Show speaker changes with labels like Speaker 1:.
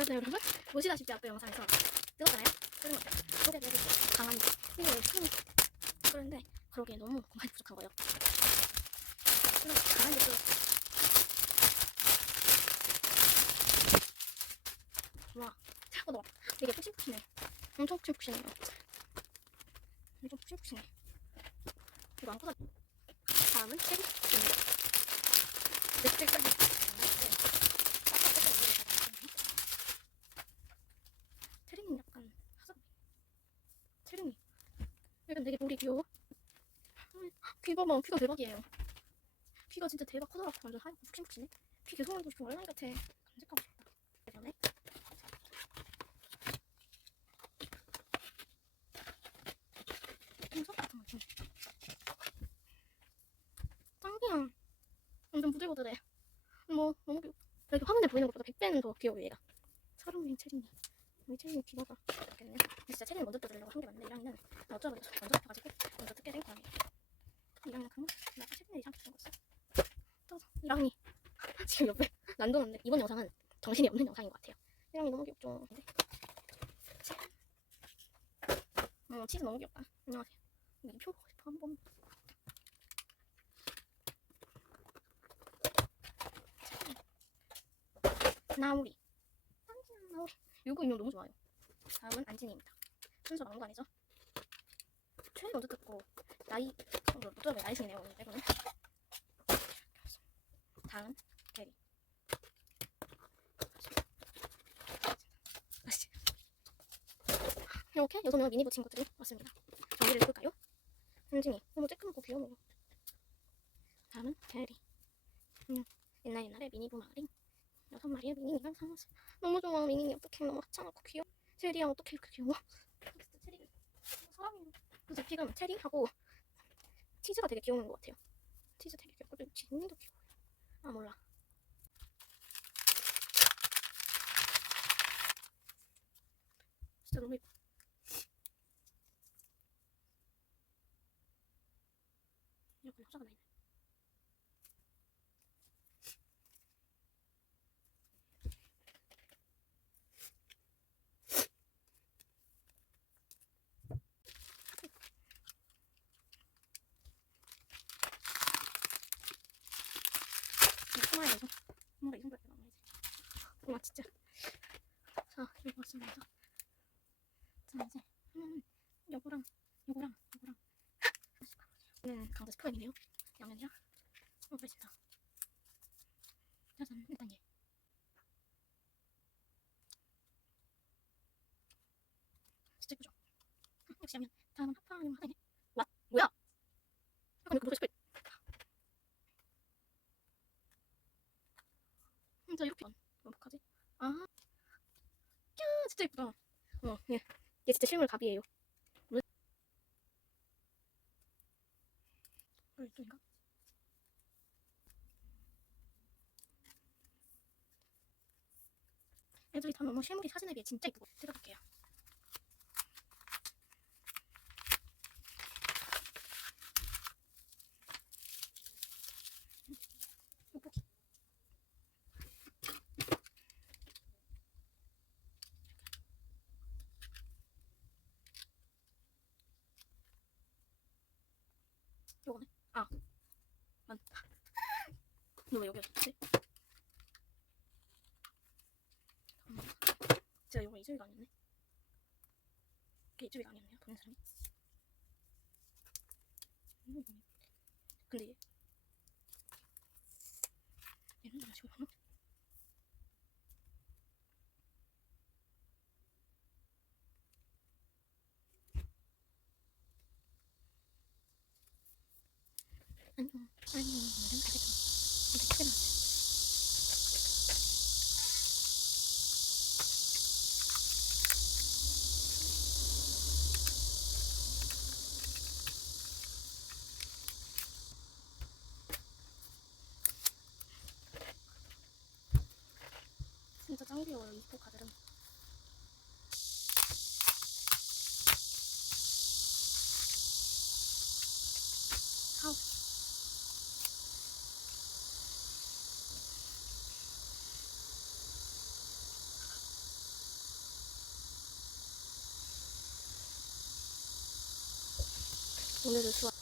Speaker 1: 안녕하세요 여러분 보시다시피 앞에 영상에서 뜨겁잖아요? 뜨는 것 같아요 소개 해볼게요. 강한 이거 왜 그런데 그러기에 너무 많이 부족한 거예요. 그럼 강한 게또. 와 생각보다 되게 푹신푹신해 엄청 푹신푹신해요. 엄청 푹신푹신해 이거 안 꽂아. 다음은 체리입니다. 맵찔까지 체리는 약간 하석 체리니 약간 되게 볼이 귀여워 귀 봐봐 귀가 대박이에요. 귀가 진짜 대박 커져갖고 완전 하얗고 푹신푹신해. 귀 계속 만지고 싶어 얼마나 같아. 간직하고 싶다 좀. 짱이야. 완전 부들부들해. 뭐 너무 귀여워 이렇게 화면에 보이는 것보다 100배는 더 귀여워 얘가. 사랑인 체리니 우리 체리니 귀여다 좋겠네 진짜 체리니 먼저 뜯으려고 한게나 어쩌다 보니까 먼저 잡혀가지고 먼저 뜯게 된 거야. 이랑이는 그만 나 체리니 이상 생겼어. 떠서. 이랑이. 지금 옆에 난도는데 이번 영상은 정신이 없는 영상인 것 같아요. 이랑이 너무 귀엽죠? 근데. 어 치즈 너무 귀엽다. 안녕하세요. 이 표 보고 싶어 한번. 짱짱 나우리 요거 인형 너무 좋아요. 다음은 안진이입니다. 순서 나온 거 아니죠? 최애 먼저 듣고 나이 어, 못 들어봐요 나이 중이네요 오늘 빼고는. 다음 게리. 다시. 이렇게 여섯 명의 미니부 친구들이 왔습니다. 정리를 해볼까요? 한진이 너무 쬐끄맣고 귀여워. 다음은 게리. 음, 옛날 옛날에 미니부 마을인 여섯 마리의 미니니가 사왔어. 너무 좋아 미니니 어떡해 너무 하찮고 귀여워. 체리야 어떡해 이렇게 귀여워. 진짜 체리 사람이 그 제피가 체리하고 치즈가 되게 귀여운 것 같아요. 치즈 되게 귀엽고 그리고 지니도 귀여워요. 아 몰라. 진짜 너무 예뻐. 이렇게 여자가 나 있네. 뭔가 이 정도밖에 나와야지. 와 진짜. 자 여기 왔습니다. 자 이제 음, 요거랑 요거랑 요거랑 음 강자 스프라임이네요. 양면이랑 먹어보겠습니다. 짜잔 일단 얘. 진짜 예쁘죠? 음, 역시 양면. 다음은 하네. 와 뭐야? 약간 이렇게 먹고 싶어. 진짜 이렇게 안 어떡하지? 아, 야 진짜 예쁘다. 어, 얘, 얘 진짜 실물 갑이에요. 왜? 어, 이쪽인가? 애들이 다 너무 실물이 사진에 비해 진짜 이쁘고 뜯어볼게요. 돋보기. 요거네. 아. 맞. 너왜 여기 왔지? 잠깐만. 제가 요거 이쪽이가 아니었네. 이게 이쪽이가 아니었네요. 보는 사람이. 이거? 근데 얘. 얘는 지금 방금? 안녕. 안녕. 오늘은 가게다. 진짜 짱 귀여워요, 이 포카들은. 아우. 오늘은 수학